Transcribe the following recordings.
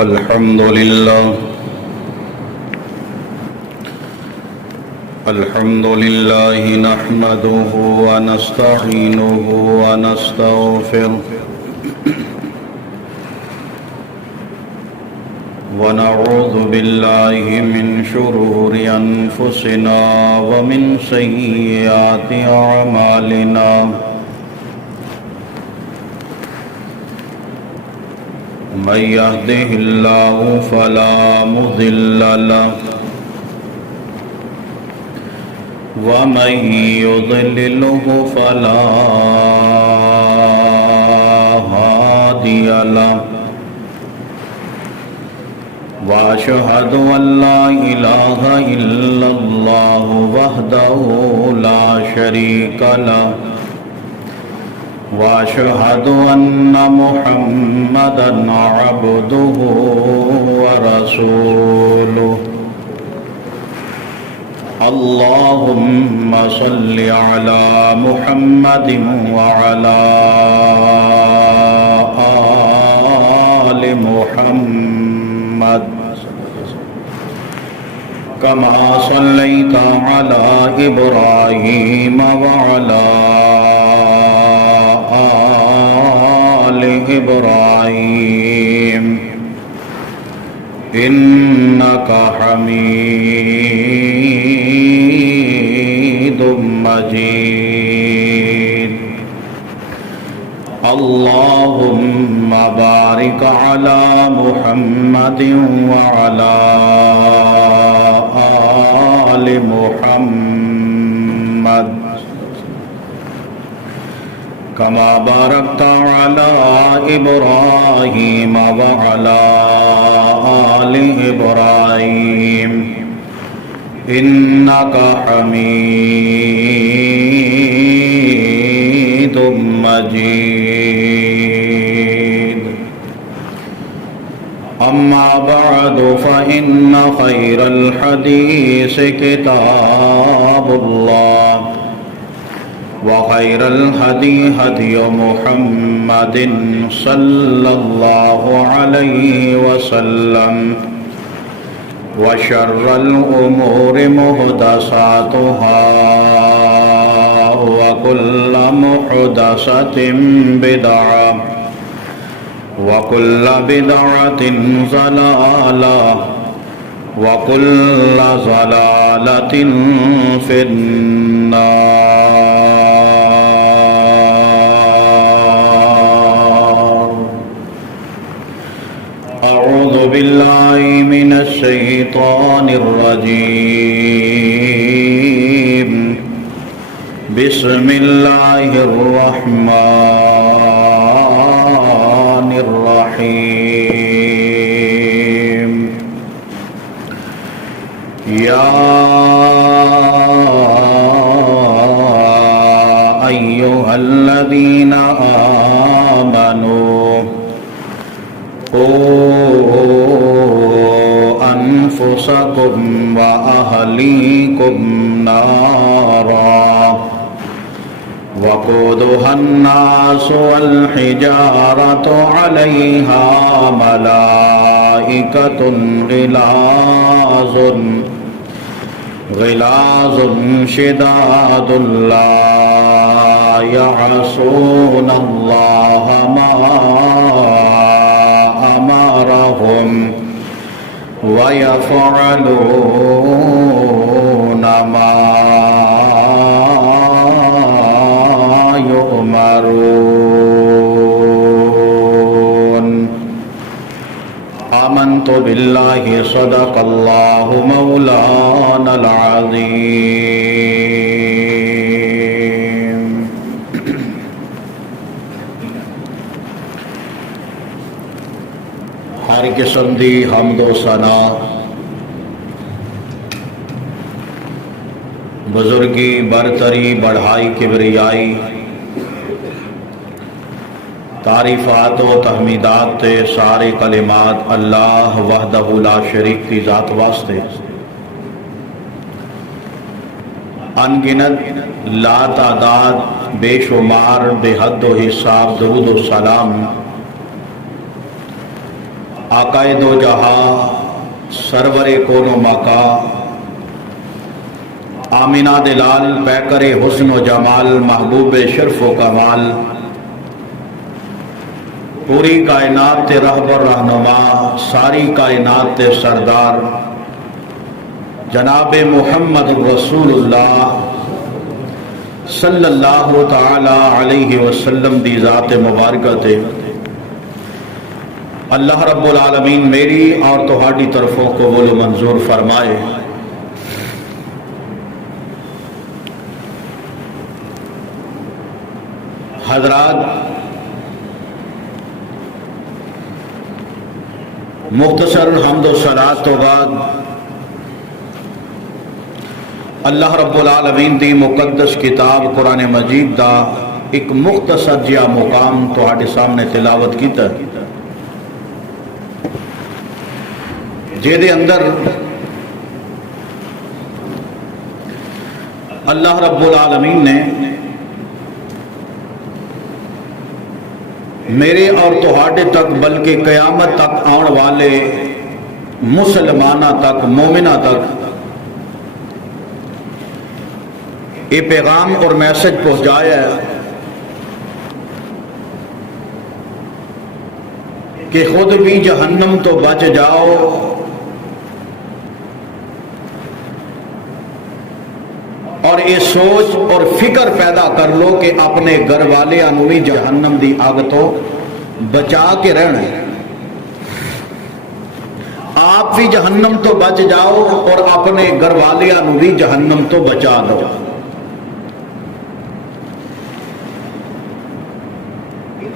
الحمد لله الحمد لله نحمده ونستعينه ونستغفره ونعوذ بالله من شرور أنفسنا ومن سيئات أعمالنا من يهده الله فلا مضل له ومن يضلله فلا هادي له وأشهد أن لا إله إلا الله وحده لا شريك له وأشهد أن محمدًا عبده ورسوله اللهم صل على محمد وعلى آل محمد كما صليت على إبراهيم وعلى آل إبراهيم إنك حميد مجيد اللهم بارك على محمد وعلى آل محمد كما باركت على إبراهيم وعلى آل إبراهيم إنك حميد مجيد أما بعد فإن خير الحديث كتاب الله وخير الهدي هدي محمد صلى الله عليه وسلم وشر الأمور محدثاتها وكل محدثة بدعة وكل بدعة ضلالة وكل ضلالة في النار أعوذ بالله من الشيطان الرجيم بسم الله الرحمن الرحيم يا أيها الذين آمنوا قوا أنفسكم وأهليكم نارا وقودها الناس والحجارة عليها ملائكة غلاظ شداد لا يعصون الله ما أمرهم ويفعلون ما يؤمرون آمنت بالله صدق الله مولانا العظيم ہر قسم دی حمد و ثنا بزرگی برتری بڑھائی کبریائی تعریفات و تحمیدات تے سارے کلمات اللہ وحدہ لا شریک کی ذات واسطے ان گنت لا تعداد بے شمار بے حد و حساب درود و سلام آقائے دو جہاں سرور کون و مکا آمینہ دلال پیکر حسن و جمال محبوب شرف و کمال پوری کائنات تے رہبر رہنما ساری کائنات تے سردار جناب محمد رسول اللہ صلی اللہ تعالی علیہ وسلم دی ذات مبارکہ تے اللہ رب العالمین میری اور تہاڈی طرفوں قبول و منظور فرمائے۔ حضرات، مختصر حمد و صلات تو بعد اللہ رب العالمین دی مقدس کتاب قرآن مجید دا ایک مختصر جہا مقام تہاڈے سامنے تلاوت کیتا جہدے اندر اللہ رب العالمین نے میرے اور تہاڈے تک بلکہ قیامت تک آن والے مسلمانہ تک مومنہ تک یہ پیغام اور میسج پہنچایا ہے کہ خود بھی جہنم تو بچ جاؤ اور یہ سوچ اور فکر پیدا کر لو کہ اپنے گھر والے بھی جہنم دی آگ تو بچا کے رہنا ہے۔ آپ بھی جہنم تو بچ جاؤ اور اپنے گھر والے بھی جہنم تو بچا دو۔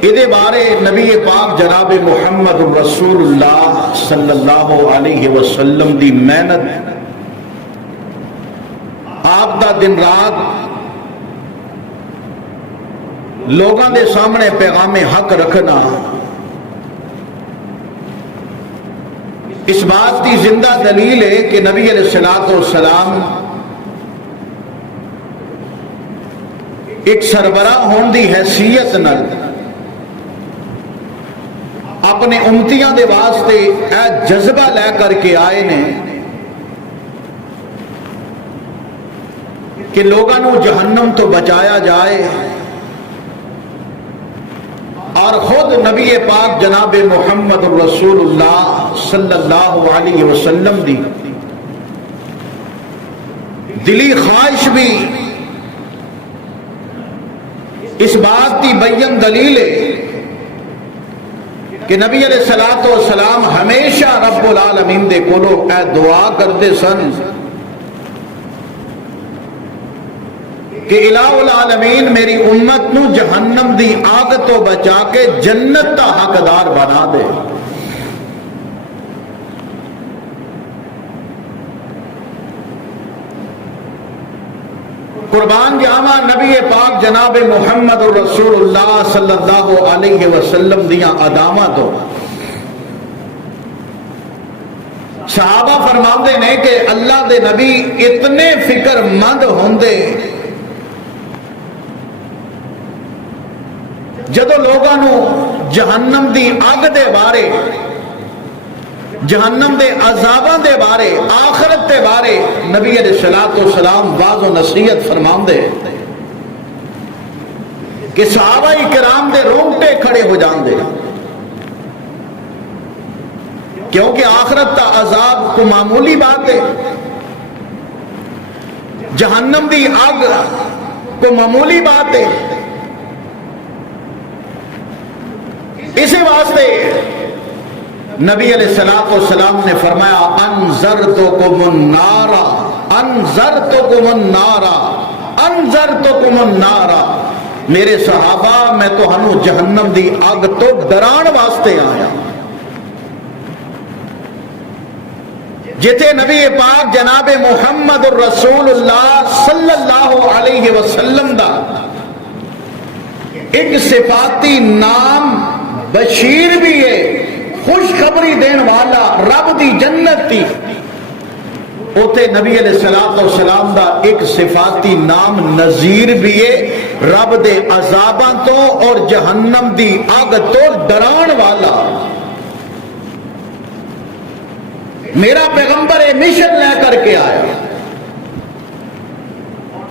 یہ بارے نبی پاک جناب محمد رسول اللہ صلی اللہ علیہ وسلم دی محنت آپ دا دن رات لوگاں دے سامنے پیغام حق رکھنا اس بات کی زندہ دلیل ہے کہ نبی علیہ السلام ایک سربراہ ہون دی حیثیت نال اپنے امتیاں دے واسطے اے جذبہ لے کر کے آئے نے کہ لوگوں جہنم تو بچایا جائے، اور خود نبی پاک جناب محمد رسول اللہ صلی اللہ علیہ وسلم دی دلی خواہش بھی اس بات کی بیان دلیل ہے کہ نبی علیہ السلام ہمیشہ رب العالمین دے کولو اے دعا کرتے سن کہ الہ العالمین میری امت نو جہنم دی آگ تو بچا کے جنت کا حقدار بنا دے۔ قربان جاواں نبی پاک جناب محمد رسول اللہ صلی اللہ علیہ وسلم دیاں اداماں تو صحابہ فرماندے نے کہ اللہ دے نبی اتنے فکر مند ہوندے جدو لوگوں جہنم دی اگ دے بارے، جہنم دے عذاباں دے بارے، آخرت دے بارے نبی علیہ السلام واض و نصیحت فرماندے کہ صحابہ کرام دے رونگٹے کھڑے ہو جاندے، کیونکہ آخرت کا عذاب کو معمولی بات ہے، جہنم دی اگ کو معمولی بات ہے۔ اسی واسطے نبی علیہ السلام نے فرمایا انذرتکم النار انذرتکم النار انذرتکم النار، میرے صحابہ میں تو ہنو جہنم دی اگ تو ڈران واسطے آیا۔ جتے نبی پاک جناب محمد رسول اللہ صلی اللہ علیہ وسلم دا ایک صفاتی نام بشیر بھی ہے، خوشخبری دین والا، رب دی جنت تھی، اوتے نبی علیہ السلام دا ایک صفاتی نام نذیر بھی ہے، رب دے عذاباں تو اور جہنم دی آگ تو ڈران والا۔ میرا پیغمبر مشن لے کر کے آیا،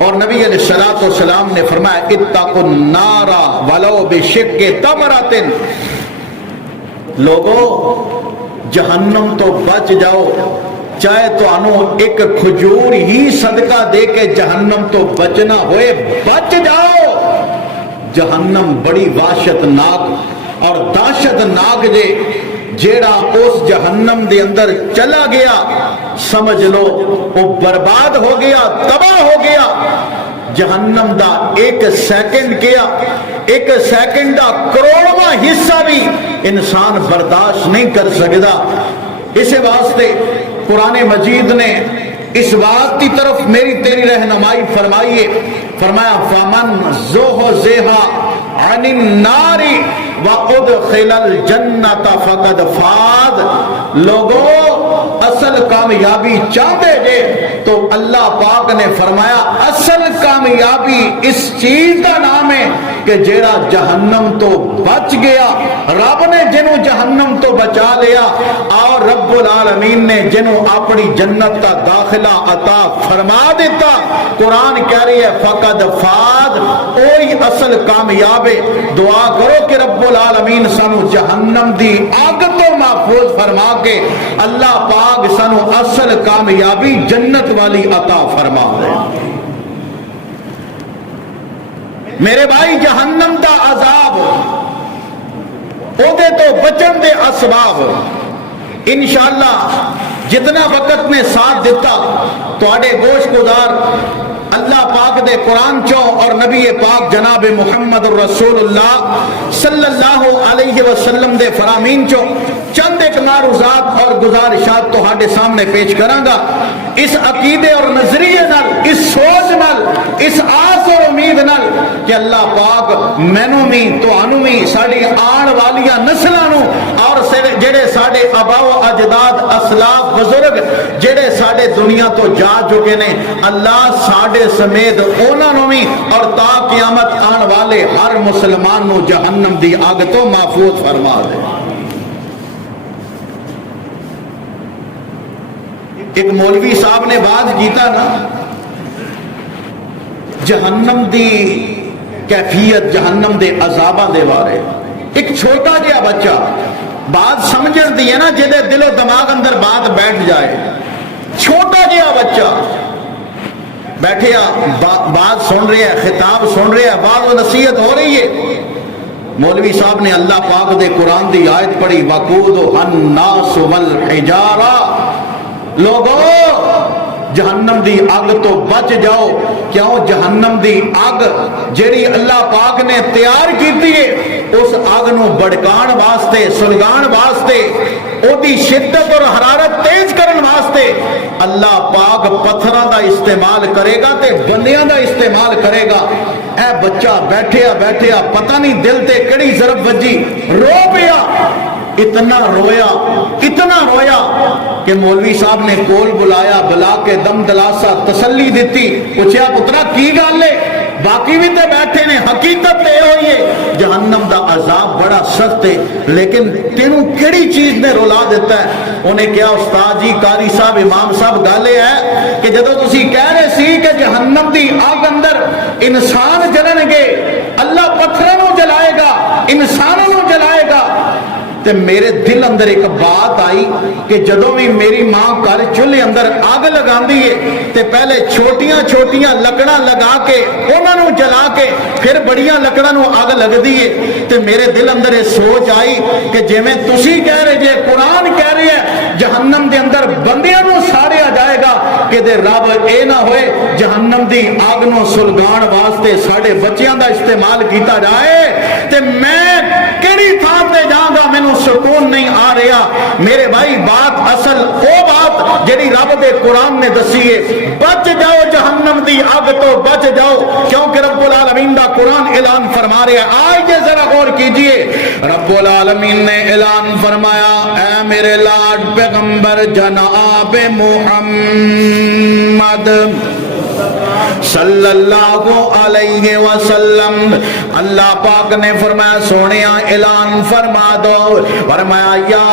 اور نبی علیہ الصلوۃ والسلام نے فرمایا اتقوا النار ولو بشق تمرۃ، لوگو جہنم تو بچ جاؤ، چاہے تو انو ایک کھجور ہی صدقہ دے کے جہنم تو بچنا ہوئے بچ جاؤ۔ جہنم بڑی وحشت ناک اور دہشت ناک جیڑا اس جہنم دے اندر چلا گیا سمجھ لو وہ برباد ہو گیا، تباہ ہو گیا۔ جہنم دا ایک سیکنڈ دا کروڑواں حصہ بھی انسان برداشت نہیں کر سکتا۔ اس واسطے قرآن مجید نے اس بات کی طرف میری تیری رہنمائی فرمائیے، فرمایا فَمَنْ زُحْزِحَ عَنِ النَّارِ وَأُدْخِلَ الْجَنَّةَ فَقَدْ فَازَ، لوگوں اصل کامیابی چاہتے جے تو اللہ پاک نے فرمایا اصل کامیابی اس چیز کا نام ہے کہ جیڑا جہنم تو بچ گیا، رب نے جنہوں جہنم تو بچا لیا اور رب العالمین نے جنہوں اپنی جنت کا داخلہ عطا فرما دیتا۔ قرآن کہہ رہی ہے فقد فاز، اوہی اصل کامیاب ہے۔ دعا کرو کہ رب العالمین سانو جہنم دی آگ تو محفوظ فرما کے اللہ پاک سانو اصل کامیابی جنت والی عطا فرما دے۔ میرے بھائی جہنم دا عذاب اودے تو بچن دے اسباب انشاءاللہ جتنا وقت نے ساتھ دیتا تو آڑے گوش گزار اللہ پاک دے قرآن چو اور نبی پاک جناب محمد الرسول اللہ صلی اللہ علیہ وسلم دے فرامین چو چند ایک معروضات اور گزارشات تو ہاڑے سامنے پیش کرانگا۔ اس عقیدے اور نظریے نال، اس سوچ نال، اس آس اور امید نال کہ اللہ پاک مینوں می تو آنوں می ساڑی آن والیاں نسلانوں اور جڑے ساڑے آبا و اجداد اسلاف بزرگ جڑے ساڑے دنیا تو جا چکے نے، اللہ ساڑے سمیت اونا نومی اور تا قیامت آن والے ہر مسلمان نو جہنم دی آگ تو محفوظ فرما دے۔ ایک مولوی صاحب نے بات کیتا نا جہنم دی کیفیت، جہنم دے عذاباں دے بارے۔ ایک چھوٹا جہا بچہ بات سمجھن دی ہے نا جدے دل و دماغ اندر بات بیٹھ جائے، چھوٹا جہا بچہ بیٹھے بات سن رہے ہیں، خطاب سن رہے ہیں، بات و نصیحت ہو رہی ہے، مولوی صاحب نے اللہ پاک دے قرآن دی آیت پڑھی وَقُودُهَا النَّاسُ وَالْحِجَارَةُ، لوگو جہنم دی آگ تو بچ جاؤ۔ کیوں؟ جہنم دی آگ جیڑی اللہ پاک نے تیار کیتی ہے اس آگ نو بڑکان واسطے، سلگان واسطے، او دی شدت اور حرارت تیز کرن واسطے اللہ پاک پتھراں دا استعمال کرے گا تے بندیاں دا استعمال کرے گا۔ اے بچہ بیٹھیا پتہ نہیں دل تے کڑی ضرب وجی، رو پیا، اتنا رویا کہ مولوی صاحب نے کول بلایا، بلا کے دم دلاسا تسلی دیتی، پوچھیا پترا کی گل ہے؟ باقی بھی تے بیٹھے نے، حقیقت تے ہوئی ہے جہنم دا عذاب بڑا سخت ہے، لیکن تینوں کیڑی چیز نے رولا دیتا ہے؟ انہیں کیا استاد جی، قاری صاحب، امام صاحب گالے ہے کہ جدو تسی کہہ رہے سی کہ جہنم دی آگ اندر انسان جلن گے، اللہ پتھروں نو جلائے گا، انسانوں نو جلائے گا، تے میرے دل اندر ایک بات آئی کہ جدوں بھی میری ماں گھر چولہے اندر آگ لگاندی ہے تے پہلے چھوٹیاں لکڑاں لگا کے انہاں نو جلا کے پھر بڑیاں لکڑاں نو آگ لگدی ہے، تے میرے دل اندر یہ سوچ آئی کہ جویں تسی کہہ رہے جے، قرآن کہہ رہے ہے جہنم دے اندر بندیاں نو ساڑیا جائے گا کہ دے رب اے نہ ہوئے جہنم دی آگ نو سلگان واسطے ساڑے بچیاں دا استعمال کیتا جائے تے میں کیڑی تھان تے جاؤں گا، مینوں سکون نہیں آ رہا۔ میرے بھائی بات اصل او بات جڑی رب دے قرآن نے دسی ہے، بچ جاؤ جہنم دی آگ تو بچ جاؤ، کیونکہ رب العالمین دا قرآن اعلان فرما رہے ہیں۔ آئیے ذرا غور کیجئے، رب العالمین نے اعلان فرمایا اے میرے لاڈ پیغمبر جناب محمد صلی اللہ علیہ وسلم، اللہ پاک نے فرمایا سونیا اعلان فرما دو، فرمایا یا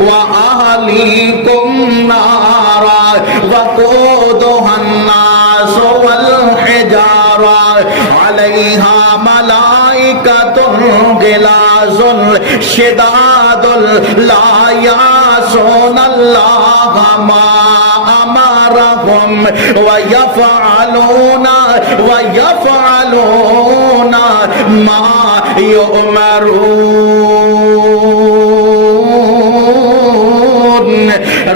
وأهليكم نارا وقودها الناس والحجارة عليها ملائكة غلاظ شداد لا يعصون الله ما أمرهم ويفعلون ما يؤمرون.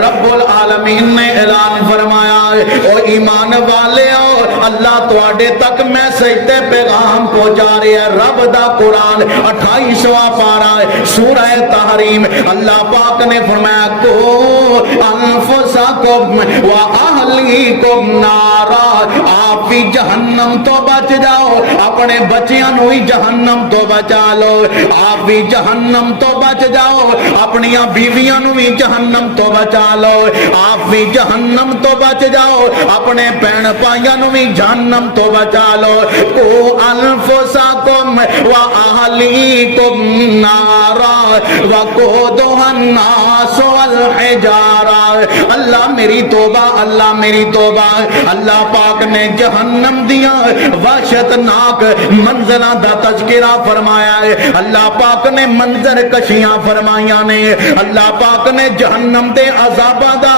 رب العالمین نے اعلان فرمایا او ایمان والےو اللہ تواڈے تک میں سجدے پیغام پہنچا رہا ہے. رب دا قرآن 28واں پارہ سورہ تحریم اللہ پاک نے فرمایا کو انفسکم و اہلیکم نارا. آپ بھی جہنم تو بچ جاؤ, اپنے بچیاں نو ہی جہنم تو بچا لو. آپ بھی جہنم تو بچ جاؤ, اپنی بیویاں نو بھی جہنم تو بچا لو. آپ بھی جہنم تو بچ جاؤ, اپنے بہن بھائیاں نو بھی جہنم تو بچا لو. کو انفسکم و اہلیکم نارا وقودها الناس والحجارہ. اللہ میری توبہ, اللہ میری توبہ. اللہ پاک نے جہنم دیا وحشتناک منظراں دا تذکرہ فرمایا ہے. اللہ پاک نے منظر کشیاں فرمائیاں نے. اللہ پاک نے جہنم دے عذاباں دا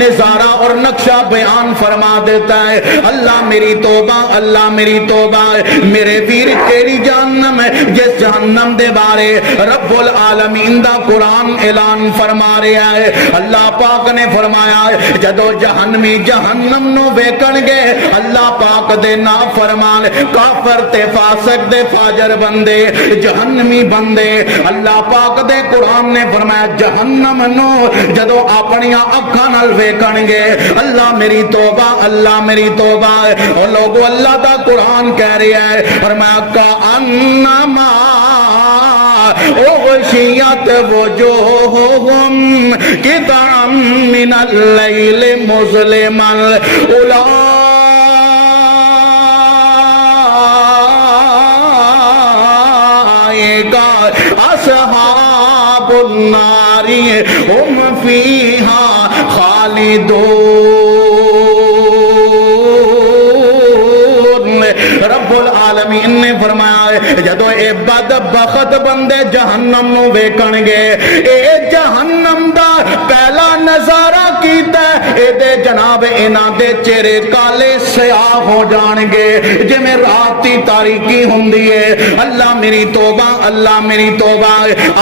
نظارہ اور نقشہ بیان فرما دیتا ہے. اللہ میری توبہ, اللہ میری توبہ. میرے ویر کیڑی جہنم ہے جس جہنم دے بارے رب العالمین دا قرآن اعلان فرما رہا ہے. اللہ پاک نے فرمایا ہے جدو جہنمی جہنم نو ویکھن گے اللہ پاک دے نافرمان کافر تے فاسق دے فاجر بندے جہنمی بندے اللہ پاک دے قرآن نے فرمایا جہنم نو جدو اپنی اکھاں نال ویکھن گے اللہ میری توبہ, اللہ میری توبہ. اور لوگو اللہ دا قرآن کہہ رہا ہے فرمایا کأنما اغشیت وجوہہم قطعا من اللیل مظلما اولئک اصحاب النار ہم فیہا خالدون. رب العالمین نے فرمایا جدو اے بدبخت بندے جہنم نو ویکھن گے اے جہنم دا پہلا نظارہ کیتا اے دے جناب انہاں دے چہرے کالے سیاہ ہو جان گے جویں رات دی تاریکی ہوندی ہے. اللہ میری توبہ, اللہ میری توبہ.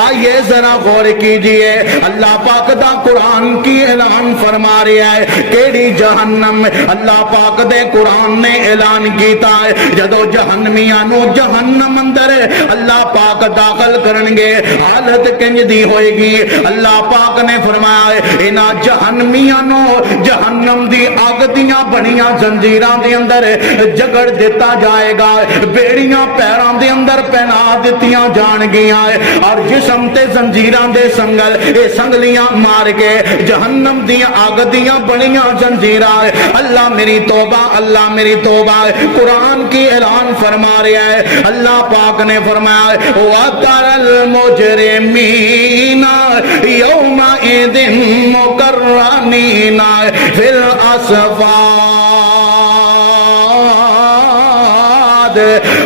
آئیے ذرا غور کیجئے اللہ پاک دا قرآن کی اعلان فرما رہا ہے کیڑی جہنم. اللہ پاک دے قرآن نے اعلان کیتا ہے جدو جہنمیاں نو جہنم اندر اللہ پاک داخل کرن گے حالت کنج دی ہوئے گی. اللہ پاک نے فرمایا انہاں جہنمیاں نو جہنم دی اگ دیاں بنیاں زنجیراں دے اندر جگڑ دیتا جائے گا, بیڑیاں پیراں دے اندر پہنا دتیاں جان گیاں اور جسم تے زنجیراں دے سنگل اے سنگلیاں مار کے جہنم دیاں اگ دیاں بنیاں زنجیراں. اللہ میری توبہ, اللہ میری توبہ. قرآن کی اعلان فرما رہا ہے اللہ پاک نے فرمایا وَتَرَى الْمُجْرِمِينَ يَوْمَئِذٍ مُقَرَّنِينَ فِي الْأَصْفَادِ.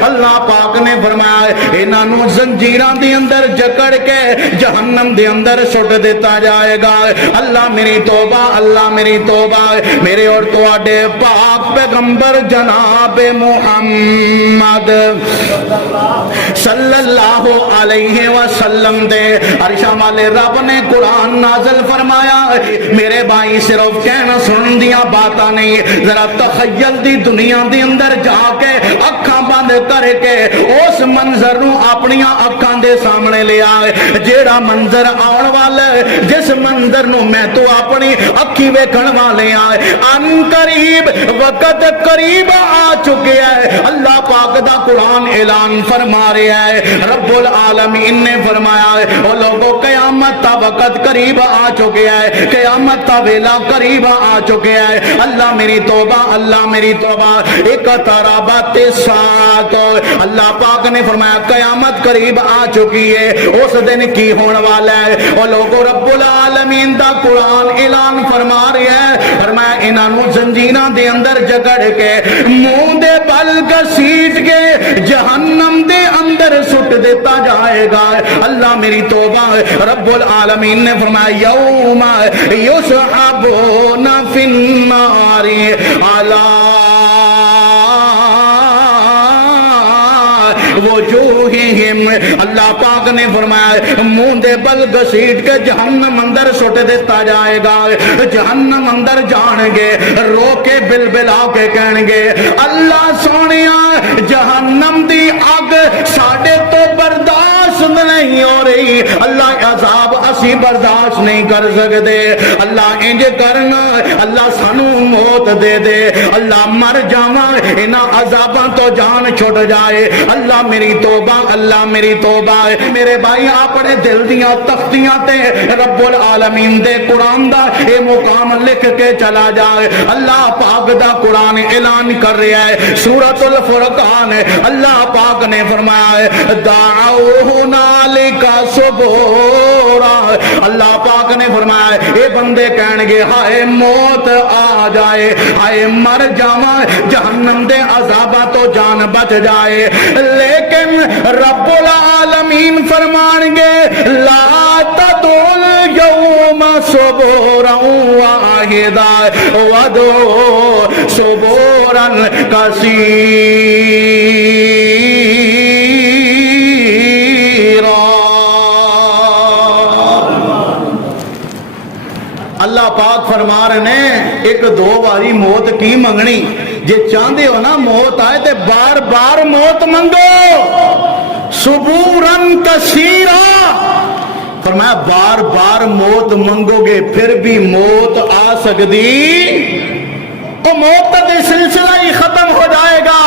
اللہ پاک نے فرمایا انہاں نو زنجیراں دے اندر جکڑ کے جہنم دے اندر سٹ دیتا جائے گا. اللہ میری توبہ, اللہ میری توبہ. میرے اور تواڈے پاک پیغمبر جناب محمد صلی اللہ علیہ وسلم دے عرشاں والے رب نے قرآن نازل فرمایا. میرے بھائی صرف کہنا سنن دیاں باتاں نہیں, ذرا تخیل دی دنیا دے اندر جا کے اکھاں بند کر کے اس منظر نو اپنی اکھاں دے سامنے لے آئے جیڑا منظر آن والا ہے, جس منظر نو میں تو اپنی اکھی ویکھن والے آئے ان قریب وقت قریب آ چکے ہے. اللہ پاک دا قرآن اعلان فرما رہا ہے رب العالمین نے فرمایا ہے او لوگوں قیامت تا وقت قریب آ چکے ہے, قیامت تا ویلا قریب آ چکے ہے. اللہ میری توبہ, اللہ میری توبہ. اقتربت الساعۃ, اللہ پاک نے فرمایا قیامت قریب آ چکی ہے، اس دن کی ہونے والا ہے؟ اور لوگوں رب العالمین دا قرآن اعلان فرما رہا ہے، فرمایا انہاں نوں زنجیراں دے اندر جکڑ کے منہ دے بل گھسیٹ کے جہنم دے اندر سٹ دیتا جائے گا۔ اللہ میری توبہ، رب العالمین نے فرمایا یوم یسحبون فی النار علی وجوہہم، اللہ پاک نے فرمایا منہ دے بل گھسیٹ کے جہنم اندر سٹ دیتا جائے گا۔ جہنم اندر جان گے، رو کے بل بلا کے کہن گے اللہ سونیا جہنم دی اگ ساڈے تو برداشت نہیں ہو رہی، اللہ عذاب اسی برداشت نہیں کر سکتے، اللہ انج کرنا، اللہ سانو موت دے دے، اللہ مر جاواں انہاں عذاباں تو جان چھٹ جائے۔ اللہ میری توبہ، اللہ میری توبہ، میرے بھائی اپنے دل دیاں تختیاں تے رب العالمین دے قرآن دا اے مقام لکھ کے چلا جائے۔ اللہ پاک دا قرآن اعلان کر رہا ہے سورۃ الفرقان، اللہ پاک نے فرمایا ہے دعوہ ہنالک ثبورا، اللہ پاک نے فرمایا ہے اے بندے کہن گے ہائے موت آ جائے، ہائے مر جاواں، جہنم دے عذاباں تو جان بچ جائے، لیکن رب العالمین فرمان گے لا تدعوا اليوم ثبورا واحدا وادعوا ثبورا کثیرا۔ اللہ پاک فرما رہے ہیں ایک دو باری موت کی منگنی، جے چاہتے ہو نا موت آئے تے بار بار موت منگو، ثبورا کثیرا، فرمایا بار بار موت منگو گے پھر بھی موت آ سکتی، تو موت کا سلسلہ ہی ختم ہو جائے گا،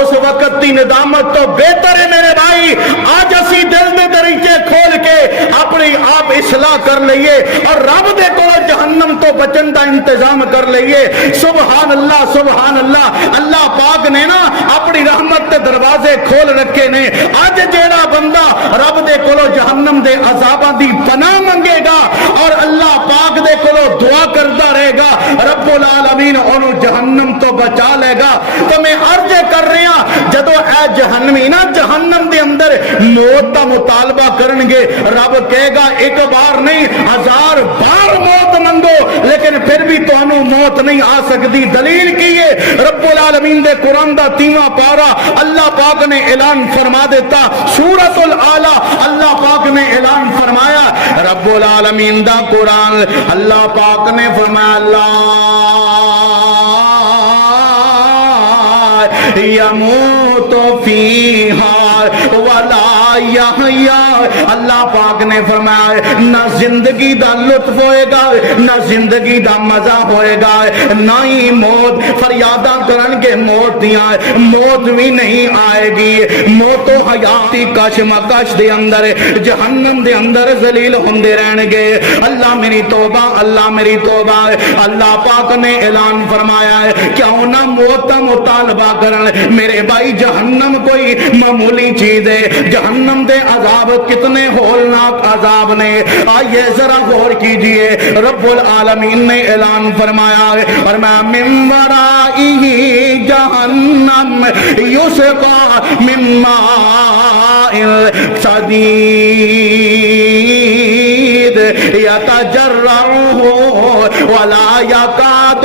اس وقت کی ندامت تو بہتر ہے میرے بھائی آج اسی دل میں دریچے کھول کے اپنی آپ اصلاح کر لئیے اور رب دے کو جہنم تو بچن دا انتظام کر لئیے۔ سبحان اللہ سبحان اللہ، اللہ پاک نے نا اپنی رحمت کے دروازے کھول رکھے نے، آج جیڑا بندہ رب دے کو جہنم دے عذاباں دی پناہ منگے گا اور اللہ پاک دے کو دعا کرتا رہے گا، رب العالمین انہوں جہنم تو بچا لے گا۔ تو میں عرض کر رہا جدو اے جہنمی نا جہنم دے اندر موت کا مطالبہ کرن گے، رب کہے گا ایک بار نہیں 1000 بار موت منگو لیکن پھر بھی تو انہوں موت نہیں آ سکتی۔ دلیل کی ہے رب العالمین دے قرآن دا 3واں پارا اللہ پاک نے اعلان فرما دیتا، سورۃ الاعلیٰ اللہ پاک نے اعلان فرمایا، رب العالمین دا قرآن اللہ پاک نے فرمایا اللہ یموت فیہا ولا یحیا، اللہ پاک نے فرمایا نہ زندگی دا لطف ہوئے گا نہ زندگی دا مزہ ہوئے گا، نہ ہی موت فریادہ کرن کے موت دیاں موت بھی نہیں آئے گی، موت و حیاتی کشمکش دے اندر جہنم دے اندر ذلیل ہوندے رہن گے۔ اللہ میری توبہ، اللہ میری توبہ، اللہ پاک نے اعلان فرمایا ہے کیوں نہ موت کا مطالبہ کرن میرے بھائی، جہنم کوئی معمولی چیز ہے، جہنم دے عذاب کتنے ہولناک عذاب نے، آئیے ذرا غور کیجئے، رب العالمین نے اعلان فرمایا ہے اور میں من ورائہ جہنم یسقا من ماء صدید یتجرعہ ولا یکاد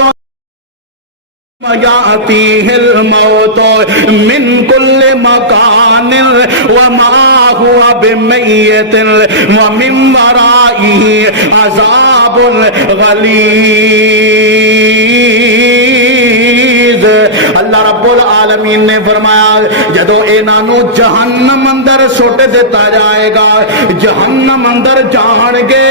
یاتیہ الموت من کل مکان وما هو بمیت ومن ورائہ عذاب غلیظ۔ اللہ رب العالمین نے فرمایا جدو اینانو جہنم اندر سٹ دیتا جائے گا، جہنم اندر جان گے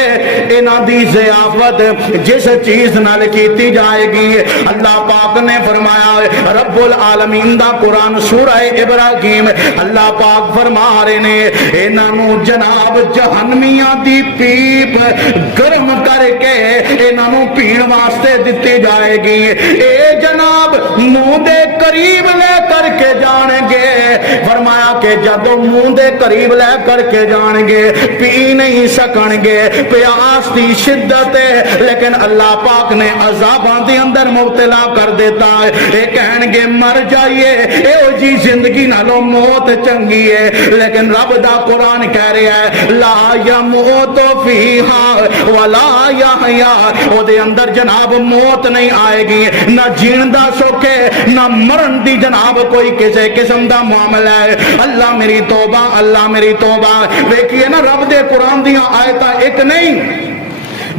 اینا دی ضیافت جس چیز نال کیتی جائے گی، اللہ پاک نے فرمایا رب العالمین دا قرآن سورہ ابراہیم اللہ پاک فرما رہے نے اینانو جناب جہنمیاں دی پیپ گرم کر کے اینانو پین واسطے دیتی جائے گی، اے جناب منہ دے قریب لے کر کے جان گے. فرمایا کہ جدو منہ دے قریب لے کر کے جان گے پی نہیں سکن گے, پیاس دی شدت ہے, لیکن اللہ پاک نے عذاباں دے اندر مبتلا کر دیتا ہے. اے کہن گے مر جائیے, اے او جی زندگی نالوں موت چنگی ہے. لیکن رب دا قرآن کہہ رہا ہے لا یموت فیہا ولا یحیا, او دے اندر جناب موت نہیں آئے گی, نہ جین دا سکھ ہے نہ مرن دی جناب کوئی کسی قسم دا معاملہ ہے. اللہ میری توبہ, اللہ میری توبہ. دیکھیے نا رب دے قرآن دیاں آیتاں ایک نہیں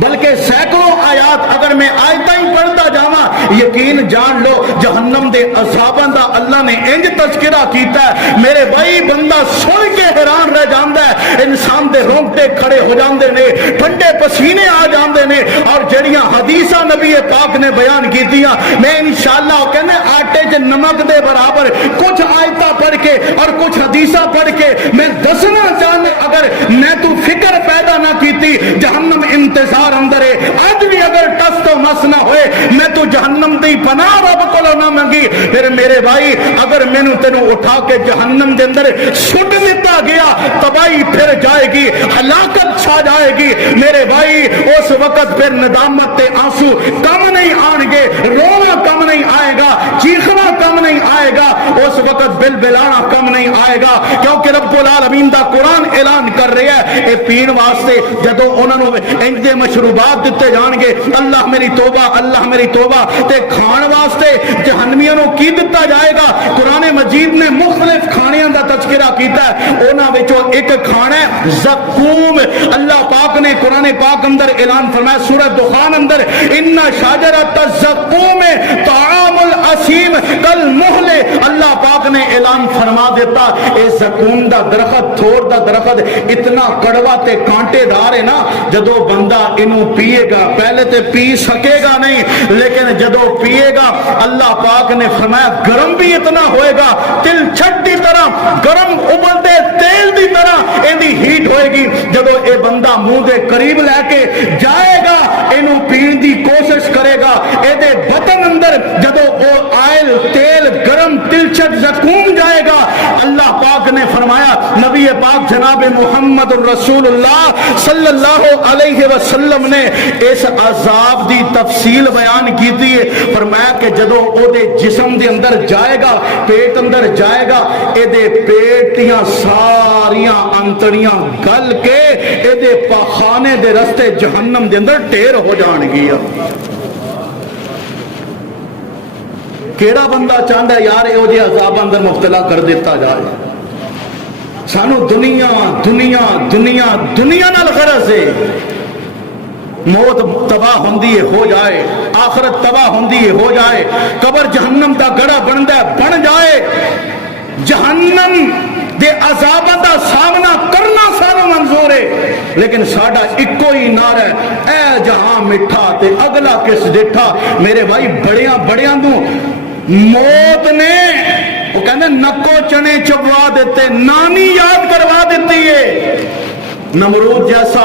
بلکہ سینکڑوں آیات اگر میں آیتاں ہی پڑھتا جاواں یقین جان لو جہنم دے عذاباں دا اللہ نے انج تذکرہ کیتا ہے میرے بھائی بندہ سن کے حیران رہ جاندا ہے. انسان دے رونگٹے کھڑے ہو جاندے نے, ٹھنڈے پسینے آ جاندے نے. اور جڑیاں حدیثاں نبی پاک نے بیان کیتیاں میں انشاءاللہ کہنے آٹے چ نمک دے برابر کچھ آیتاں پڑھ کے اور کچھ حدیثاں پڑھ کے میں دسنا چاہنے اگر میں تو فکر پیدا نہ کیتی جہنم انتظار اندر ہے. آج بھی اگر ٹس تو مس نہ ہوئے میں تو جہنم دی پناہ رب کو نہ منگی پھر میرے بھائی اگر میں نے تینوں اٹھا کے جہنم دے اندر سٹ دیتا گیا تباہی پھر جائے گی, ہلاکت چھا جائے گی میرے بھائی. اس وقت پھر ندامت تے آنسو کم نہیں آن گے, رونا کم نہیں آئے گا, چیخنا کم نہیں آئے گا, اس وقت بل بلانا کم نہیں آئے گا. کیونکہ رب العالمین دا قرآن اعلان کر رہا ہے اے پین واسطے جدو انہوں نے انج دے مشروبات دیتے جان گے اللہ میری توبہ, اللہ میری توبہ. تے کھان واسطے جہنمیوں نو کی دتا جائے گا. قرآن مجید نے مختلف کھانیاں دا تذکرہ کیتا ہے, انہاں وچوں ایک کھانا ہے زقوم. اللہ پاک نے قرآن پاک اندر اعلان فرمایا سورہ دخان اندر ان شجرۃ الزقوم طعام الاسیم کالمہل. اللہ پاک نے اعلان فرما دیتا اے زقوم دا درخت, تھور دا درخت اتنا کڑوا تے کانٹے دار ہے نا جدو بندہ انہوں پیے گا پہلے تے پی سکے گا نہیں لیکن جدو پیے گا اللہ پاک نے فرمایا گرم بھی اتنا ہوئے گا تل چھٹ دی طرح گرم ابلتے تیل دی طرح ایندی ہیٹ ہوئے گی. جدو اے بندہ منہ دے قریب لے کے جائے گا انہوں پین دی کوشش کرے گا اے دے بطن اندر جدو او آئل تیل گرم تل چھٹ زقوم جائے گا اللہ پاک نے فرمایا نبی پاک جناب محمد الرسول اللہ صلی اللہ علیہ وسلم نے اس عذاب دی تفصیل بیان کی تھی. فرمایا کہ جدو او دے جسم دے اندر جائے گا پیٹ اندر جائے گا اے دے پیٹ دیاں ساریاں انتڑیاں گل کے اے دے پاخانے دے رستے جہنم دے اندر ٹیر ہو جان گیا. کیڑا بندہ چاہتا ہے یار اے جے عذاب اندر مبتلا کر دیتا جائے. سانو دنیا دنیا دنیا دنیا نال غرض ہے. موت تباہ ہوندی ہے ہو جائے, آخرت تباہ ہوندی ہے ہو جائے, قبر جہنم دا گڑا بندا ہے بن جائے, جہنم دے عذاب دا سامنا کرنا سانو منظور ہے لیکن ساڈا اکو ہی نعرہ ہے اے جہاں مٹھا تے اگلا کس ڈٹھا. میرے بھائی بڑیاں بڑیاں نو موت نے وہ کہنے نکو چنے چبوا دیتے, نانی یاد کروا دیتی ہے. نمرود جیسا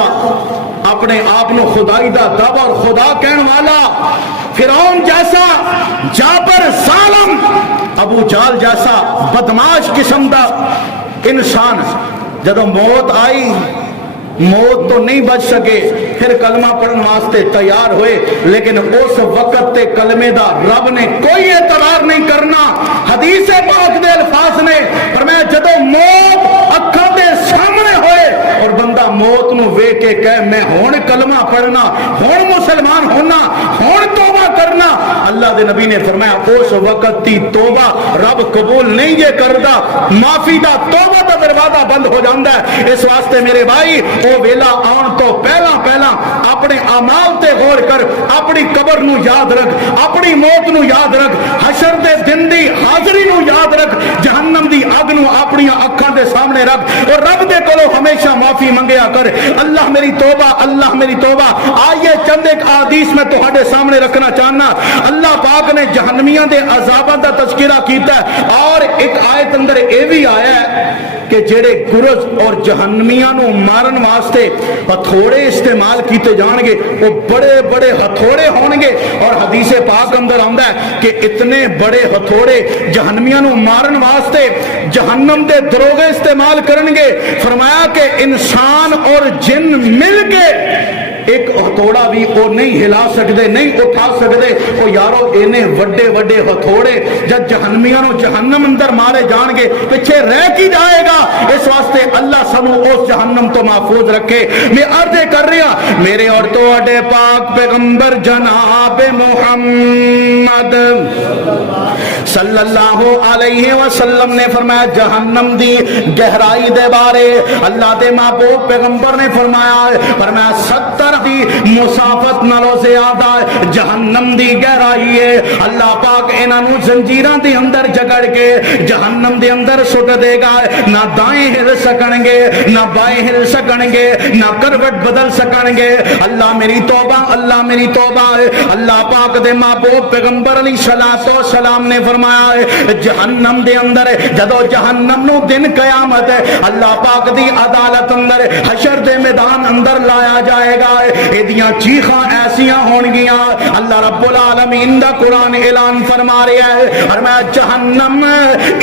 اپنے آپ نو خدائی دا دعوی اور خدا کہن والا, فرعون جیسا جابر ظالم, ابو جہل جیسا بدماش قسم دا انسان جدو موت آئی موت تو نہیں بچ سکے پھر کلمہ پڑھن واسطے تیار ہوئے لیکن اس وقت تے کلمے دا رب نے کوئی اعتبار نہیں کرنا. حدیث پاک دے الفاظ نے فرمایا جدو موت اکھاں دے سامنے ہوئے اور بندہ موت نو ویکھ کے کہے میں ہن کلمہ پڑھنا, ہن مسلمان ہونا, ہن توبہ کرنا, اللہ دے نبی نے فرمایا اس وقت دی توبہ رب قبول نہیں یہ کردا, معافی دا توبہ دا دروازہ بند ہو جاندا ہے. اس واسطے میرے بھائی او ویلا آن تو پہلا اپنے اعمال تے غور کر, اپنی قبر نو یاد رکھ, اپنی موت نو یاد رکھ, حشر دے دن دی حاضری نو یاد رکھ, جہنم دی اگ نو اپنی اکھاں دے سامنے رکھ اور رب دے کولو ہمیشہ معافی منگیا کر. اللہ میری توبہ، اللہ میری توبہ. آئیے چند ایک احادیث میں تہاڈے سامنے رکھنا چاہنا. اللہ پاک نے جہنمیاں دے عذاباں دا تذکرہ کیتا ہے اور ایک آیت اندر اے بھی آیا ہے کہ جڑے گرز اور جہنمیاں نو مارن واسطے ہتھوڑے استعمال کیتے جان گے وہ بڑے بڑے ہتھوڑے ہون گے. اور حدیث پاک اندر آندا ہے کہ اتنے بڑے ہتھوڑے جہنمیاں نو مارن واسطے جہنم دے دروغے استعمال کرن گے. فرمایا کہ انسان اور جن مل کے ایک ہتھوڑا بھی وہ نہیں ہلا سکتے، نہیں اٹھا سکتے. وہ یارو اینے وڈے وڈے ہتھوڑے جب جہنمیاں نو جہنم اندر مارے جان گے پیچھے رہ کی جائے گا. اس واسطے اللہ سنو اس جہنم تو محفوظ رکھے. میں عرض کر رہا میرے اور تواڈے پاک پیغمبر جناب محمد صلی اللہ علیہ وسلم نے فرمایا جہنم دی گہرائی دے بارے اللہ دے محبوب پیغمبر نے فرمایا 70 دی مسافت نالو زیادہ جہنم دی گہرائی ہے. اللہ پاک انہاں نو زنجیراں دے اندر جگڑ کے جہنم دے اندر سٹ دے گا. نہ دائیں ہل سکن گے نہ بائیں ہل سکن گے نہ کروٹ بدل سکن گے. اللہ میری توبہ، اللہ میری توبہ. اللہ پاک دے محبوب پیغمبر علیہ الصلوۃ والسلام نے فرمایا ہے جہنم دے اندر جدو جہنم نو دن قیامت اللہ پاک دی عدالت اندر حشر دے میدان اندر لایا جائے گا. ایدیاں چیخاں ایسیاں ہون گیاں. اللہ رب العالمین دا قرآن اعلان فرما رہا ہے فرمایا جہنم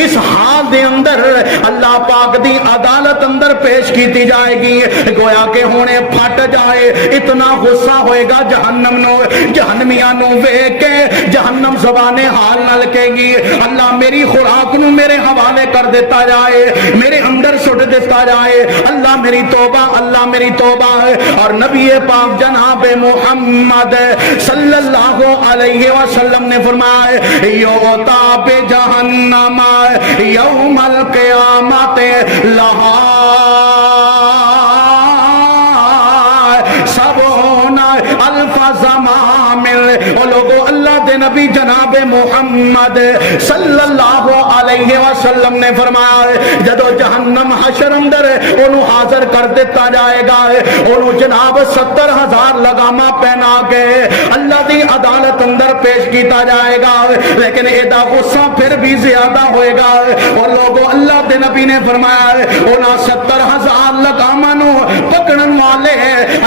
اس حال دے اندر اللہ پاک دی عدالت اندر پیش کیتی جائے گی گویا کہ ہونے پھٹ جائے. اتنا غصہ ہوئے گا جہنم نو، جہنمیاں نو ویکھ کے جہنم زبانے حال نہ لکے گی. اللہ میری خوراک نو میرے حوالے کر دیتا جائے، میرے اندر سٹ دیتا جائے. اللہ میری توبہ، اللہ میری توبہ. اور نبی پاک جناب محمد صلی اللہ علیہ وسلم نے فرمایا یوتا بے جہنم یوم القیامت لہا سبعون الف زمامل. او لوگو اللہ دے نبی جناب محمد صلی اللہ علیہ وسلم نے فرمایا جدو جہنم حشر اندر انہوں حاضر کر دیتا جائے گا انہوں جناب 70,000 لگامہ پہنا کے اللہ دی عدالت اندر پیش کیتا جائے گا. لیکن ایدہ غصہ پھر بھی زیادہ ہوئے گا. اور لوگوں اللہ دے نبی نے فرمایا انہاں 70,000 لگامہ نو پکڑن والے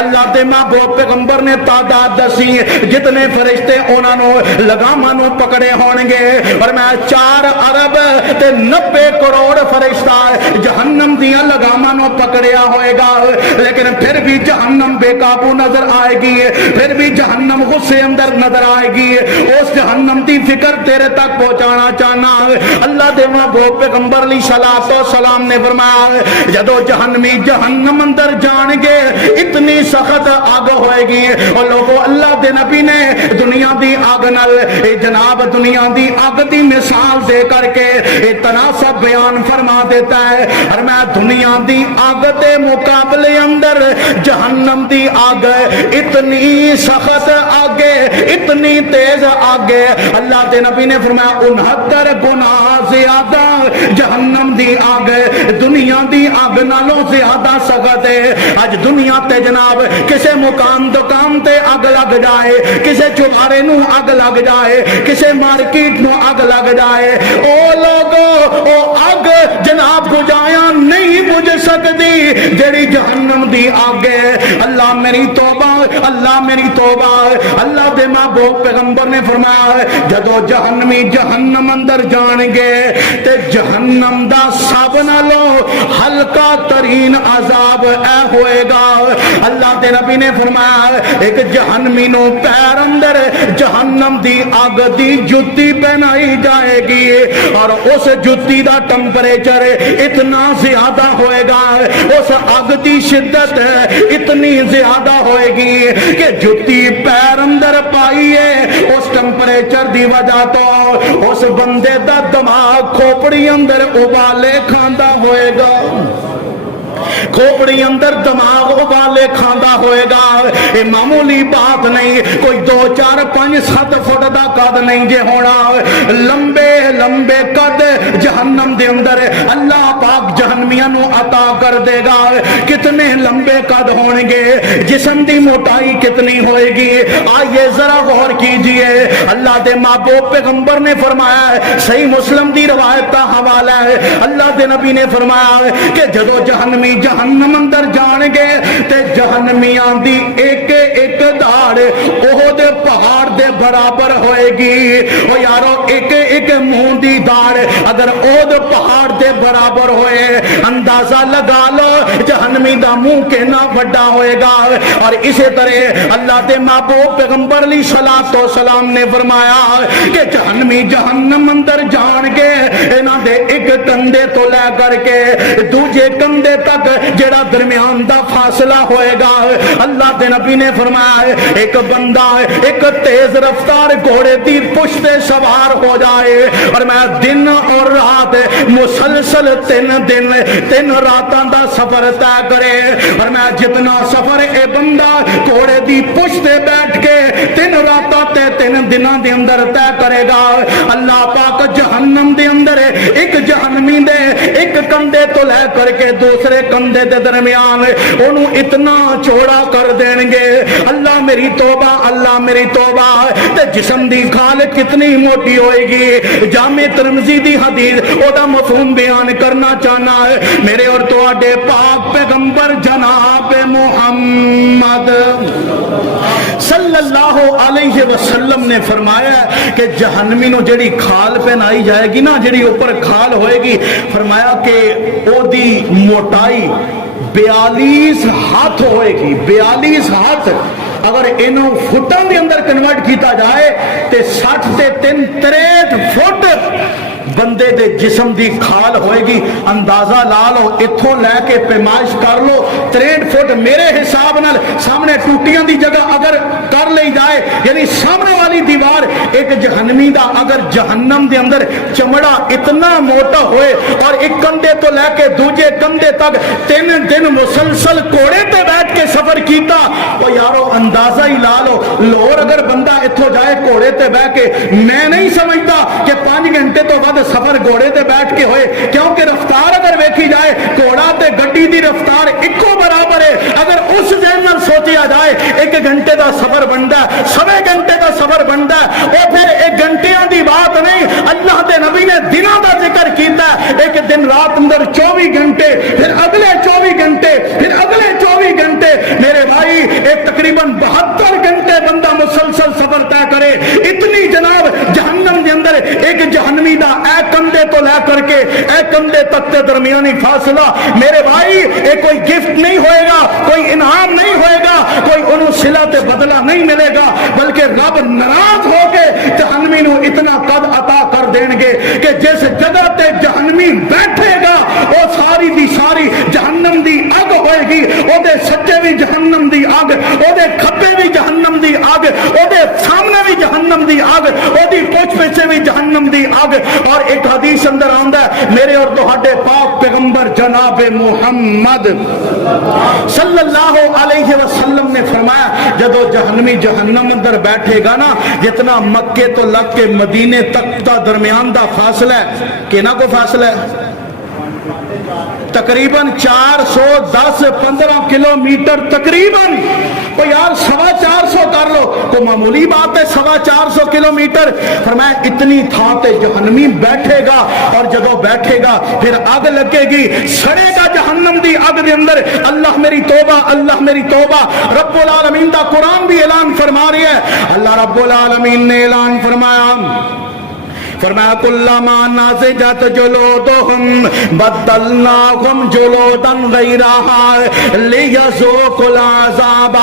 اللہ دے محبوب پیغمبر نے تعداد دسی جتنے فرشتے انہاں نو لگامہ نو پکڑے ہونگے. اور میں 4 ارب تے 90 کروڑ فرشتہ جہنم دیا لگامہ نو پکڑیا ہوئے گا. لیکن پھر بھی جہنم بے قابو نظر آئے گی، پھر بھی جہنم غصے اندر نظر آئے گی. اس جہنم دی فکر تیرے تک پہنچانا چاہنا. اللہ دے محبوب پیغمبر علیہ الصلوۃ والسلام نے فرمایا جدو جہنمی جہنم اندر جان گے اتنی سخت آگ ہوئے گی. اور لوگوں اللہ دے نبی نے دنیا دی آگ نال جناب دنیا دی آگ دی مثال دے کر کے تناسب بیان فرما دیتا ہے. اور میں دنیا دی آگ دے مقابلے اندر جہنم دی آگ اتنی سخت آگے اتنی تیز آگے اللہ دے نبی نے فرمایا 69 گنا زیادہ جہنم دی آگ دنیا دی آگ نالوں زیادہ سخت ہے. آج دنیا تے جناب کسے مقام دکان تے آگ لگ جائے، کسے چوبارے نو آگ لگ جائے، کسے مارکیٹ نو آگ لگ جائے، او لوگو او آگ جناب بجایا نہیں بجھ سکتی جڑی جہنم دی آگ ہے. اللہ میری توبہ، اللہ میری توبہ. اللہ دے محبوب پیغمبر نے فرمایا جدو جہنمی جہنم اندر جان گے تے جہنم دا سب نالوں ہلکا ترین عذاب اے ہوئے گا. اللہ دے نبی نے فرمایا ایک جہنمی نو پیر اندر جہنم دی آگ دی جتی پہنائی جائے گی اور اس جتی دا ٹمپریچر اتنا زیادہ ہوئے گا، اس آگ دی شدت اتنی زیادہ ہوئے گی کہ جتی پیر اندر پائیے اس ٹمپریچر دی وجہ تو اس بندے دا دماغ کھوپڑی اندر ابالے کھاندا ہوئے گا. کھوپڑی اندر دماغ ابالے کھاندا ہوئے گا. یہ معمولی بات نہیں, کوئی 2 4 5 7 فٹ دا قد نہیں جے ہونا. لمبے لمبے قد جہنم دے اندر اللہ پاک جہنمیاں نو عطا کر دے گا. کتنے لمبے قد ہون گے, جسم دی موٹائی کتنی ہوئے گی. آئیے ذرا غور کیجئے, اللہ دے محبوب پیغمبر نے فرمایا ہے, صحیح مسلم دی روایت کا حوالہ ہے, اللہ دے نبی نے فرمایا ہے کہ جدو جہنمی جہنم اندر جان گے تے جہنمیاں دی ایک ایک داڑ احد پہاڑ دے برابر ہوئے گی. وہ یارو ایک ایک منہ دی داڑ اگر احد پہاڑ دے برابر ہوئے, اندازہ لگا لو جہنمی دا منہ کہنا بڑا ہوئے گا. اور اسی طرح اللہ دے محبوب پیغمبر علیہ الصلوۃ والسلام نے فرمایا کہ جہنمی جہنم اندر جان کے انہاں دے ایک کندھے تو لے کر کے دوجے کندھے تک جڑا درمیان دا فاصلہ ہوئے گا, اللہ دے نبی نے فرمایا ایک بندہ ایک تیز رفتار گھوڑے دی پشت سوار ہو جائے اور میں دن اور رات مسلسل 3 راتاں دا سفر طے کرے, اور میں جتنا سفر اے بندہ گھوڑے دی پشت بیٹھ کے 3 راتاں تے 3 دناں دے اندر طے کرے گا, اللہ پاک جہنم دے اندر ایک جہنمی دے ایک کندھے تو لے کر کے دوسرے کندھے دے درمیان انہوں اتنا چوڑا کر دیں گے. اللہ میری توبہ, اللہ میری توبہ. تے جسم دی کھال کتنی موٹی ہوئے گی. جامع ترمذی دی حدیث او دا مفہوم بیان کرنا چاہنا ہے. میرے اور تواڈے پاک پیغمبر جناب محمد صلی اللہ علیہ وسلم نے فرمایا کہ جہنمی نو جڑی کھال پہنائی جائے گی نا, جڑی اوپر کھال ہوئے گی, فرمایا کہ او دی موٹائی 42 ہاتھ ہوئے گی. 42 ہاتھ اگر انہوں فٹاں دے اندر کنورٹ کیتا جائے تے 60 تے 63 فٹ بندے دے جسم دی کھال ہوئے گی. اندازہ لا لو, اتھوں لے کے پیمائش کر لو 63 فٹ میرے حساب نال سامنے ٹوٹیاں دی جگہ اگر کر لئی جائے, یعنی سامنے والی دیوار ایک جہنمی دا اگر جہنم دے اندر چمڑا اتنا موٹا ہوئے اور ایک کندھے تو لے کے دوجے کندھے تک 3 دن مسلسل کوڑے تے بیٹھ کے سفر کیتا, تو یارو اندازہ ہی لا لو. لاہور اگر بندہ اتھوں جائے کوڑے تے بیٹھ کے, میں نہیں سمجھتا کہ 5 گھنٹے تو بعد سفر گھوڑے تے بیٹھ کے ہوئے, کیونکہ رفتار اگر ویکھی جائے گھوڑا تے گڈی دی رفتار اکو برابر ہے. اگر اس ذہن نال سوچیا جائے 1 گھنٹے دا سفر بندا ہے, 1.25 گھنٹے دا سفر بندا ہے, او پھر 1 گھنٹیاں دی بات نہیں. اللہ دے نبی نے دنوں دا ذکر کیتا ہے, ایک دن رات اندر 24 گھنٹے, پھر اگلے 24 گھنٹے, پھر اگلے 24 گھنٹے. میرے بھائی ایک تقریباً 72 گھنٹے بندہ مسلسل سفر طے کرے. اتنی جناب جہنم دے اندر ایک جہنمی دا اے کندھے تو لے کر کے اے کندھے تک کے درمیانی فاصلہ, میرے بھائی یہ کوئی گفٹ نہیں ہوئے گا, کوئی انعام نہیں ہوئے گا, کوئی انہوں صلت بدلہ نہیں ملے گا, بلکہ رب ناراض ہو کے جہنمی نو اتنا قد عطا کر دیں گے کہ جس جگہ تے جہنمی بیٹھے گا وہ ساری دی ساری جہنم دی اگ ہوئے گی. او دے سجے بھی جہنم دی اگ, او دے کھبے بھی جہنم دی اگ, او دے سامنے بھی جہنم دی اگ, او دی پوچھ پیچھے بھی جہنم دی اگ. اور ایک حدیث اندر آندا ہے میرے اور تہاڈے پاک پیغمبر جناب محمد صلی اللہ علیہ وسلم نے فرمایا جدو جہنمی جہنم اندر بیٹھے گا نا, جتنا مکے تو لگ کے مدینے تک دا درمیان دا فاصلہ ہے, کہنا کو فاصلہ ہے تقریباً 410-15 کلومیٹر تقریباً. تو یار 450 کر لو, تو معمولی بات ہے 450 کلومیٹر. فرمایا اتنی تھا تے جہنمی بیٹھے گا, اور جدو بیٹھے گا پھر آگ لگے گی, سڑے گا جہنم دی آگ دے اندر. اللہ میری توبہ, اللہ میری توبہ. رب العالمین دا قرآن بھی اعلان فرما رہی ہے. اللہ رب العالمین نے اعلان فرمایا کلما نازجت جلودہم بدلناہم جلودا غیرہا لیذوقوا العذاب.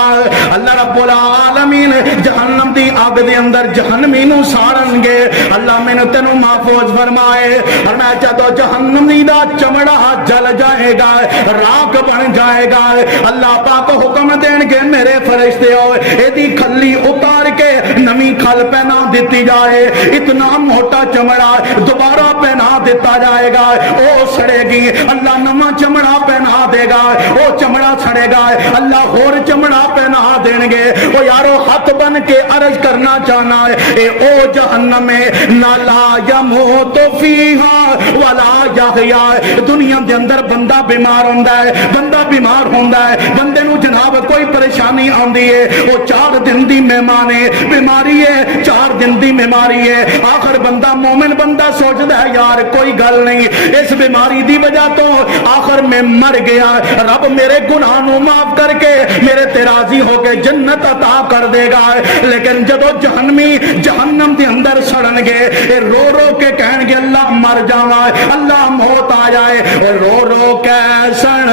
اللہ رب العالمین جہنم دی آگ دے اندر جہنمی نو ساڑن گے. اللہ میں نے تینوں محفوظ فرمائے. اور میں جدو جہنمی دا چمڑا جل جائے گا, راک بن جائے گا, اللہ پاک حکم دین گے میرے فرشتے ہو ایدی کھلی اتار مار کے نمی کھل پہنا دیتی جائے، اتنا موٹا چمڑا دوبارہ پہنا دیتا جائے گا، وہ سڑے گی، اللہ نما چمڑا پہنا دے گا، وہ چمڑا سڑے گا، اللہ اور چمڑا پہنا دیں گے۔ وہ یارو ہاتھ بن کے عرض کرنا چاہنا ہے اے او جہنم میں نہ لا یموت فیہا ولا یحیا، دنیا دے اندر بندہ بیمار ہوندا ہے، بندہ بیمار ہوندا ہے، بندے نو جناب کوئی پریشانی آندی ہے، وہ 4 دن دی مہمان ہے، بیماری ہے 4 دن دی بیماری ہے، آخر بندہ مومن بندہ سوچدا ہے یار کوئی گل نہیں، اس بیماری دی وجہ تو آخر میں مر گیا، رب میرے گناہ نو معاف کر کے میرے تے راضی ہو کے جنت عطا کر دے گا۔ لیکن جدو جہنمی جہنم دے اندر سڑن گے، رو رو کے کہن گے اللہ مر جاواں، اللہ موت آ جائے، رو رو کے سن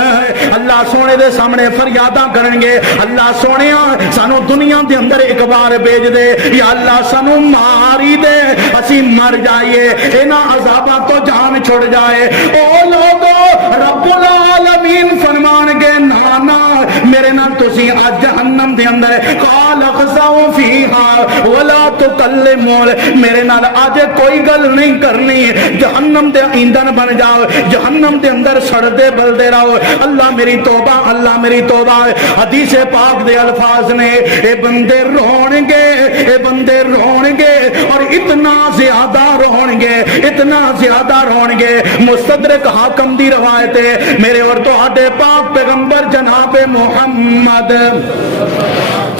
اللہ سونے دے سامنے فریاداں کرن گے، اللہ سونیا سانو دنیا دے اندر ایک بار بھیج دے، یا اللہ سانو ماری دے، اسی مر جائیے، انہاں عذاباں تو جان چھڑ جائے۔ او لوگو رب العالمین فرمان گے نانا میرے نال تسی آج جہنم دے اندر قال اخزاؤ فیہا ولا تکلمون، میرے نال آج کوئی گل نہیں کرنی، جہنم دے ایندھن بن جاؤ، جہنم دے اندر سڑدے بلدے رہو، اللہ میری توبہ، اللہ میری توبہ۔ حدیث پاک دے الفاظ نے اے بندے رون گے، اے بندے رون گے اور اتنا زیادہ رون گے، اتنا زیادہ رون گے۔ مستدرک حاکم دی روایت ہے، میرے اور تو آٹے پاک پیغمبر جناب محمد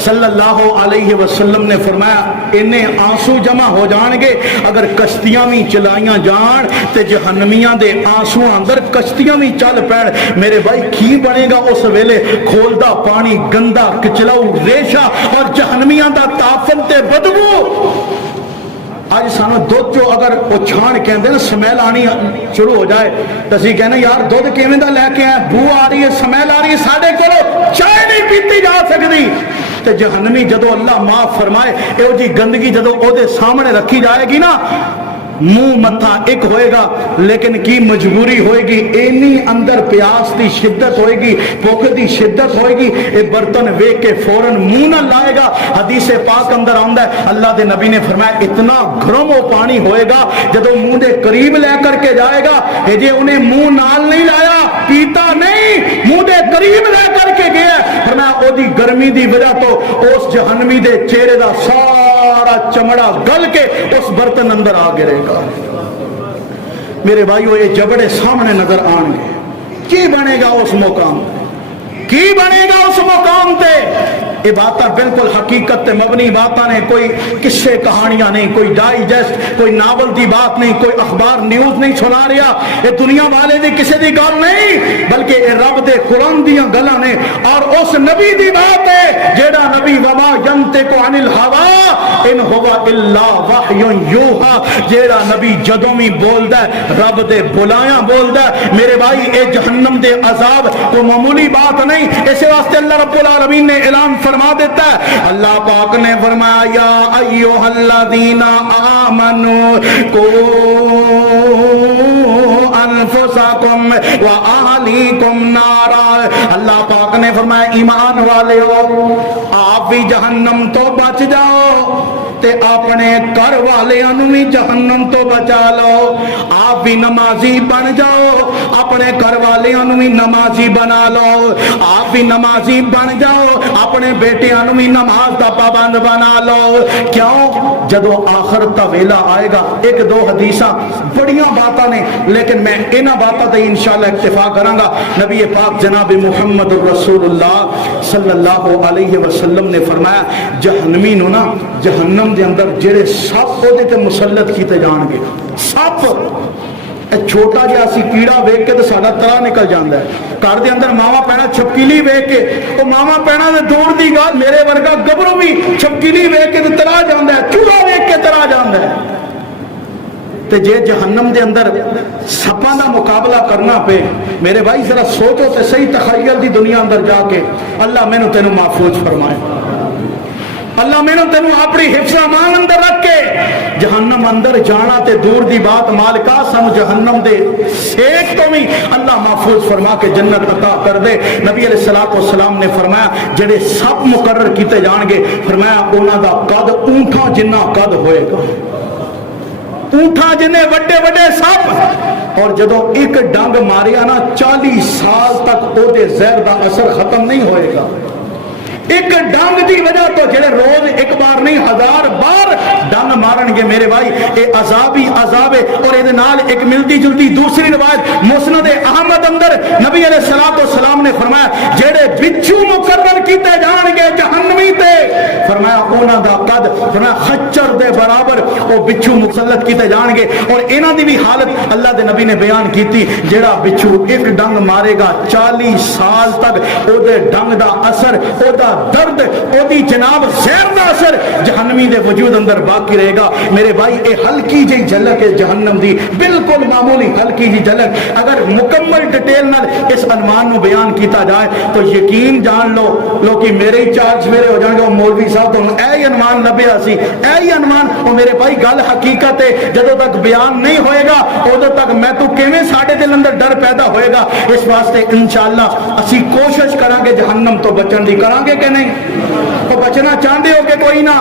صلی اللہ علیہ وسلم نے فرمایا انہیں آنسو جمع ہو جان گے اگر کشتیاں بھی چلائیاں جان تے جہنمیاں دے آنسو اندر کشتیاں بھی چل پین، میرے بھائی کی بنے گا اس ویلے؟ کھولدا پانی، گندا کچلاؤ ریشہ اور جہنمیاں دا تافن تے بدبو۔ آج سانو دودھ جو اگر وہ چھان کہندے نا سمیل آنی شروع ہو جائے تو اسی کہنے یار دودھ کیویں دا لے کے آئے، بو آ رہی ہے، سمیل آ رہی ہے، ساڈے کولو چائے نہیں پیتی جا سکتی۔ تے جہنمی جدو اللہ معاف فرمائے ایو جی گندگی جدو او دے سامنے رکھی جائے گی نا، منہ متھا ایک ہوئے گا، لیکن کی مجبوری ہوئے گی، اینی اندر پیاس دی شدت ہوئے گی، بھوک دی شدت ہوئے گی، اے برتن ویک کے فوراً منہ نہ لائے گا۔ حدیث پاک اندر آندا ہے اللہ دے نبی نے فرمایا اتنا گرم وہ پانی ہوئے گا جدو منہ دے قریب لے کر کے جائے گا، اے جے انہیں منہ نال نہیں لایا، پیتا نہیں، منہ دے قریب لے کر کے گیا، فرمایا او دی گرمی دی وجہ تو اس جہنمی دے چہرے دا سارا چمڑا گل کے اس برتن اندر آ گرے گا۔ میرے بھائیو یہ جبڑے سامنے نظر آن گے، کی بنے گا اس مقام، کی بنے گا اس مقام تے؟ یہ باتاں بالکل حقیقت تے مبنی باتاں نے، کوئی قصے کہانیاں نہیں، کوئی ڈائجسٹ، کوئی ناول دی بات نہیں، کوئی اخبار نیوز نہیں سنا رہا، یہ دنیا والے دی کسی دی گل نہیں، بلکہ یہ رب دے قرآن دیاں گلاں نے اور اس نبی دی بات ہے جیڑا نبی وما ینطق عن الہوا ان ہوا الا وحی یوحا، جیڑا نبی جدوں بھی بولدا ہے رب دے بلایا بولدا ہے۔ میرے بھائی اے جہنم دے عذاب کوئی معمولی بات نہیں، اس واسطے اللہ رب العالمین نے اعلان فرما دیتا ہے، اللہ پاک نے فرمایا یا ایھا الذین آمنوا انفسکم واہلیکم نارا، اللہ پاک نے فرمایا ایمان والے ہو آپ بھی جہنم تو بچ جاؤ تے اپنے گھر والیاں نوں بھی جہنم تو بچا لو، آپ بھی نمازی بن جاؤ اپنے گھر والیاں نوں بھی نمازی بنا لو، آپ بھی نمازی بن جاؤ اپنے بیٹیاں نوں بھی نماز دا پابند بنا لو۔ کیوں؟ جدو آخرت دا ویلا آئے گا، ایک دو حدیثاں بڑیاں باتاں نے لیکن میں انہاں باتاں تے انشاءاللہ اکتفا کراں گا۔ نبی پاک جناب محمد رسول اللہ صلی اللہ علیہ وسلم نے فرمایا جہنمی نو نا جہنم دے اندر جڑے سپ او دے تے مسلط کیتے جان گے، سپ چھوٹا جہا سی کیڑا ویک کے تو ساڈا ترا نکل جاندہ ہے، گھر دے اندر ماوا پینا چھپکیلی ویک کے تو ماوا پینا دے دور دی گل، میرے ورگا گبرو بھی چھپکیلی ویک کے تو ترا جاندہ ہے، چوہا ویک کے ترا جاندہ ہے۔ تے جے جہنم دے اندر سپاں دا مقابلہ کرنا پہ، میرے بھائی ذرا سوچو تے صحیح، تخیل دی دنیا اندر جا کے اللہ میں نو تینوں محفوظ فرمائے۔ اللہ میں تینوں اپنی حفظ امان اندر رکھ کے جہنم اندر جانا تے دور دی بات مالکا سانو جہنم دے سیک تو بھی اللہ محفوظ فرما کے جنت عطا کر دے۔ نبی علیہ الصلوۃ والسلام نے فرمایا جڑے سب مقرر کیتے جان گے، فرمایا انہاں دا قد اونٹاں جنہ قد ہوئے گا، اونٹاں جنے وڈے وڈے سپ، اور جدو ایک ڈنگ ماریا نا 40 سال تک او دے زہر دا اثر ختم نہیں ہوئے گا۔ ایک ڈنگ دی وجہ تو جڑے روز ایک بار نہیں 1000 بار ڈنگ مارن گے میرے بھائی، اے عذاب ہی عذاب ہے۔ اور اے دے نال ایک ملتی جلتی دوسری روایت مسند احمد اندر نبی علیہ الصلوۃ والسلام نے فرمایا جڑے بچھو مقرر کیتے جان گے جہنمی تے، فرمایا انہاں دا قد فرمایا خچر دے برابر او بچھو مسلط کیتے جان گے۔ اور انہاں دی بھی حالت اللہ دے نبی نے بیان کیتی، جڑا بچھو ایک ڈنگ مارے گا 40 سال تک او دے ڈنگ دا اثر، او دا درد، او دی جناب زہر دا اثر جہنمی دے وجود اندر باقی رہے گا۔ میرے بھائی اے ہلکی جی جھلک ہے جہنم دی، بالکل معمولی ہلکی جی جھلک، اگر مکمل ڈیٹیل نال اس عنوان نو بیان کیتا جائے تو یقین جان لو کہ میرے ہی چارج میرے ہو جان گے مولوی صاحب تو اے ہی عنوان لبیا سی، اے ہی عنوان۔ اور میرے بھائی گل حقیقت ہے، جدوں تک بیان نہیں ہوئے گا ادوں تک میں تو کیویں ساڈے دل اندر ڈر پیدا ہوئے گا۔ اس واسطے انشاءاللہ اسی کوشش کران گے جہنم تو بچن دی، کران گے کہ نہیں؟ تو بچنا چاہتے ہو کہ کوئی نہ؟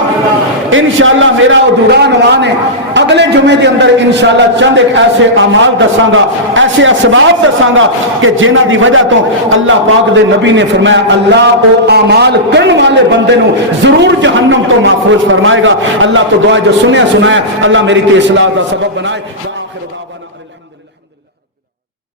انشاءاللہ میرا ادھورا عنوان ہے، اگلے جمعے کے اندر انشاءاللہ چند ایک ایسے اعمال دساں گا، ایسے اسباب دساں گا کہ جنہ دی وجہ تو اللہ پاک دے نبی نے فرمایا اللہ او اعمال کرن والے بندے نو ضرور جہنم تو محفوظ فرمائے گا۔ اللہ تو دعا جو سنیا سنایا اللہ میری تے اصلاح دا سبب بنائے۔